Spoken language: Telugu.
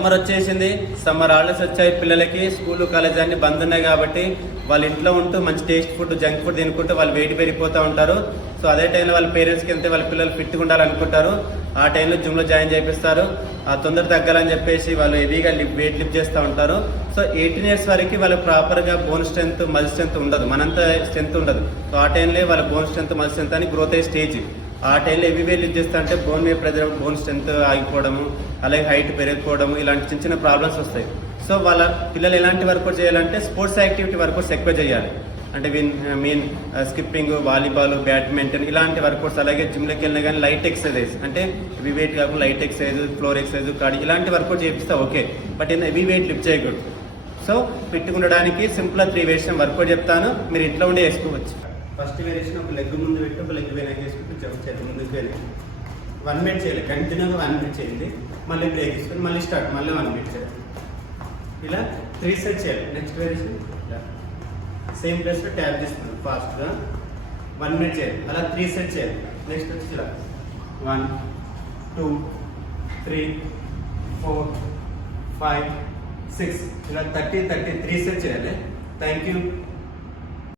సమ్మర్ వచ్చేసింది. సమ్మర్ హాలిడేస్ వచ్చాయి. పిల్లలకి స్కూల్ కాలేజ్ అన్ని బంద్ ఉన్నాయి కాబట్టి వాళ్ళ ఇంట్లో ఉంటూ మంచి టేస్ట్ ఫుడ్ జంక్ ఫుడ్ తినుకుంటూ వాళ్ళు వెయిట్ పెరిగిపోతూ ఉంటారు. సో అదే టైంలో వాళ్ళ పేరెంట్స్కి వెళ్తే వాళ్ళ పిల్లలు ఫిట్గా ఉండాలనుకుంటారు. ఆ టైంలో జిమ్లో జాయిన్ చేపిస్తారు. ఆ తొందర తగ్గాలని చెప్పేసి వాళ్ళు హెవీగా వెయిట్ లిఫ్ట్ చేస్తూ ఉంటారు. సో 18 years వరకు వాళ్ళు ప్రాపర్గా బోన్ స్ట్రెంత్ మజిల్ స్ట్రెంత్ ఉండదు, మనంతా స్ట్రెంత్ ఉండదు. సో ఆ టైంలో వాళ్ళ బోన్ స్ట్రెంత్ మజిల్ స్ట్రెంత్ అని గ్రోత్ అయ్యే స్టేజ్. ఆ టైంలో హెవీ వెయిట్ లిఫ్ట్ చేస్తా అంటే బోన్ మీద ప్రెజర్, బోన్ స్ట్రెంత్ ఆగిపోవడము, అలాగే హైట్ పెరగకపోవడము, ఇలాంటి చిన్న చిన్న ప్రాబ్లమ్స్ వస్తాయి. సో వాళ్ళ పిల్లలు ఎలాంటి వర్కౌట్ చేయాలంటే స్పోర్ట్స్ యాక్టివిటీ వర్కౌట్స్ ఎక్కువ చేయాలి. అంటే మీన్ స్కిప్పింగ్, వాలీబాల్, బ్యాడ్మింటన్ ఇలాంటి వర్కౌట్స్. అలాగే జిమ్లోకి వెళ్ళినా కానీ లైట్ ఎక్సర్సైజ్, అంటే హెవీ వెయిట్ కాకుండా light exercise, floor exercise, Cardy ఇలాంటి వర్కౌట్ చేపిస్తే okay. But heavy weight lift చేయకూడదు. సో ఫిట్గా ఉండడానికి సింపుల్గా 3 వేరియేషన్ వర్కౌట్ చెప్తాను, మీరు ఇంట్లో ఉండే వేసుకోవచ్చు. ఫస్ట్ వేరియేషన్ ఒక లెగ్ ముందు పెట్టి ఒక లెగ్ వెనక్కి వేసుకుంటూ చేతి ముందుకు వెళ్ళి 1 minute చేయాలి. కంటిన్యూగా 1 minute చేయండి. మళ్ళీ బ్రేక్ తీసుకొని మళ్ళీ స్టార్ట్, మళ్ళీ 1 minute చేయాలి. ఇలా 3 sets చేయాలి. నెక్స్ట్ వేరియేషన్ సేమ్ ప్లేస్లో ట్యాప్ తీసుకున్నాం ఫాస్ట్గా 1 minute చేయాలి. అలా 3 sets చేయాలి. నెక్స్ట్ వచ్చి ఇలా 1 2 3 4 5 6 ఇలా 30 3 sets చేయాలి. Thank you.